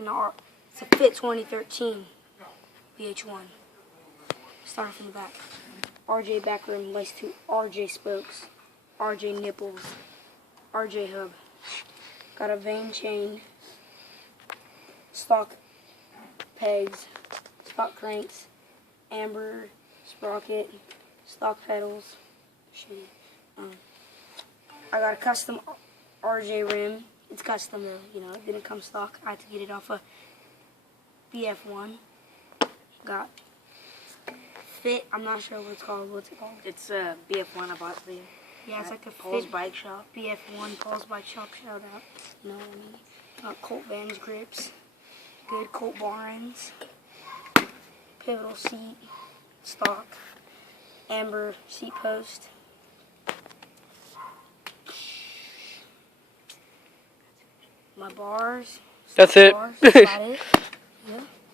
It's a Fit 2013 VH1. Starting from the back. RJ back rim, lace 2, RJ spokes, RJ nipples, RJ hub. Got a vane chain, stock pegs, stock cranks, amber sprocket, stock pedals. I got a custom RJ rim. It's custom though, you know, it didn't come stock. I had to get it off a BF1. Got Fit, I'm not sure what it's called. What's it called? It's BF1 I bought for you. Yeah, it's like a Paul's Fit Bike Shop. BF1, Paul's Bike Shop, shout out. You know what I mean? Got Colt Vans grips, good Colt bar ends, pivotal seat, stock, amber seat post. My bars. That's it. Bars, that's about it.